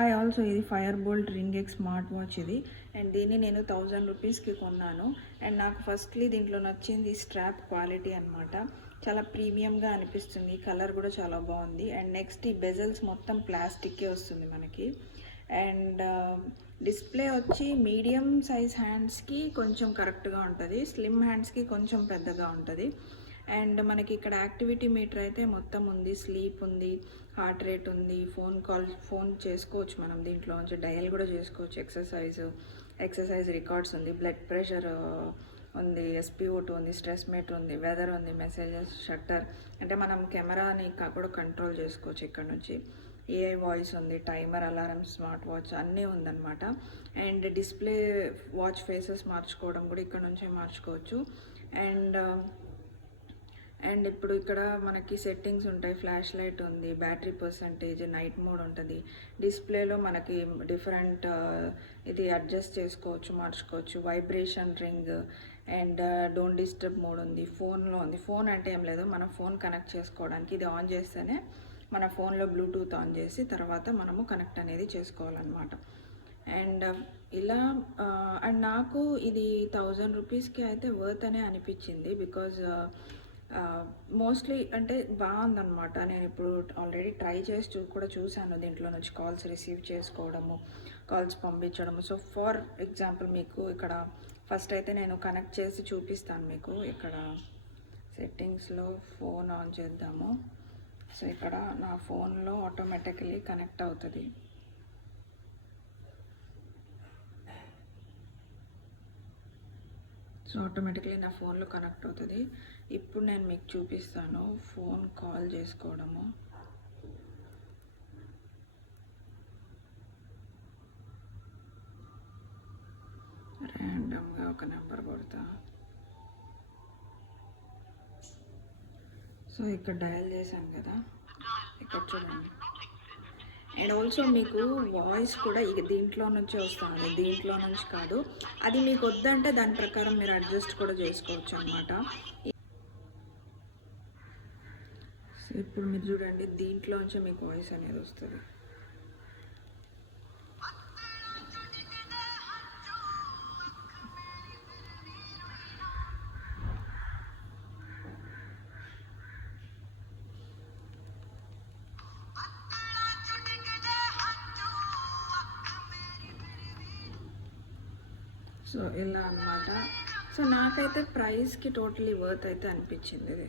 Also ఇది fire bolt ring X smart watch ఇది. And దీన్ని నేను 1000 రూపీస్కి కొన్నాను. అండ్ నాకు ఫస్ట్లీ దీంట్లో నచ్చింది స్ట్రాప్ క్వాలిటీ అనమాట. చాలా ప్రీమియంగా అనిపిస్తుంది, కలర్ కూడా చాలా బాగుంది. అండ్ నెక్స్ట్ ఈ బెజల్స్ మొత్తం ప్లాస్టిక్కే వస్తుంది మనకి. అండ్ డిస్ప్లే వచ్చి మీడియం సైజ్ హ్యాండ్స్కి కొంచెం కరెక్ట్గా ఉంటుంది, స్లిమ్ హ్యాండ్స్కి కొంచెం పెద్దగా ఉంటుంది. అండ్ మనకి ఇక్కడ యాక్టివిటీ మీటర్ అయితే మొత్తం ఉంది, స్లీప్ ఉంది, హార్ట్ రేట్ ఉంది, ఫోన్ చేసుకోవచ్చు మనం దీంట్లో నుంచి, డయల్ కూడా చేసుకోవచ్చు, ఎక్సర్సైజ్ రికార్డ్స్ ఉంది, బ్లడ్ ప్రెషర్ ఉంది, SpO2 ఉంది, స్ట్రెస్ మీటర్ ఉంది, వెదర్ ఉంది, మెసేజెస్, షట్టర్ అంటే మనం కెమెరాని కూడా కంట్రోల్ చేసుకోవచ్చు ఇక్కడ నుంచి, AI వాయిస్ ఉంది, టైమర్, అలారం, స్మార్ట్ వాచ్ అన్నీ ఉందన్నమాట. అండ్ డిస్ప్లే వాచ్ ఫేసెస్ మార్చుకోవడం కూడా ఇక్కడ నుంచే మార్చుకోవచ్చు. అండ్ ఇప్పుడు ఇక్కడ మనకి సెట్టింగ్స్ ఉంటాయి, ఫ్లాష్ లైట్ ఉంది, బ్యాటరీ పర్సంటేజ్, నైట్ మోడ్ ఉంటుంది. డిస్ప్లేలో మనకి డిఫరెంట్ ఇది అడ్జస్ట్ చేసుకోవచ్చు, మార్చుకోవచ్చు, vibration ring and don't disturb mode ఉంది. ఫోన్లో ఉంది, ఫోన్ అంటే ఏం లేదు, మనం ఫోన్ కనెక్ట్ చేసుకోవడానికి ఇది ఆన్ చేస్తేనే మన ఫోన్లో బ్లూటూత్ ఆన్ చేసి తర్వాత మనము కనెక్ట్ అనేది చేసుకోవాలన్నమాట. అండ్ ఇలా అండ్ నాకు ఇది 1000 రూపీస్కి అయితే వర్త్ అనే అనిపించింది. బికాజ్ మోస్ట్లీ అంటే బాగుందన్నమాట. నేను ఇప్పుడు ఆల్రెడీ ట్రై చేసి కూడా చూశాను, దీంట్లో నుంచి కాల్స్ రిసీవ్ చేసుకోవడము, కాల్స్ పంపించడము. సో ఫర్ ఎగ్జాంపుల్ మీకు ఇక్కడ ఫస్ట్ అయితే నేను కనెక్ట్ చేసి చూపిస్తాను మీకు. ఇక్కడ సెట్టింగ్స్లో ఫోన్ ఆన్ చేద్దాము. సో ఇక్కడ నా ఫోన్లో ఆటోమేటికలీ కనెక్ట్ అవుతుంది. సో ఆటోమేటిక్లీ నా ఫోన్లో కనెక్ట్ అవుతుంది. ఇప్పుడు నేను మీకు చూపిస్తాను ఫోన్ కాల్ చేసుకోవడము. ర్యాండమ్గా ఒక నెంబర్ కొడతా. సో ఇక్కడ డయల్ చేశాను కదా, ఇక్కడ చూడండి. అండ్ ఆల్సో మీకు వాయిస్ కూడా ఇక దీంట్లో నుంచే వస్తుంది, దీంట్లో నుంచి కాదు. అది మీకు వద్దంటే దాని ప్రకారం మీరు అడ్జస్ట్ కూడా చేసుకోవచ్చు అనమాట. ఇప్పుడు మీరు చూడండి, దీంట్లో నుంచే మీకు వాయిస్ అనేది వస్తుంది. సో ఇలా అన్నమాట. సో నాకైతే ప్రైస్కి టోటలీ వర్త్ అయితే అనిపించింది ఇది.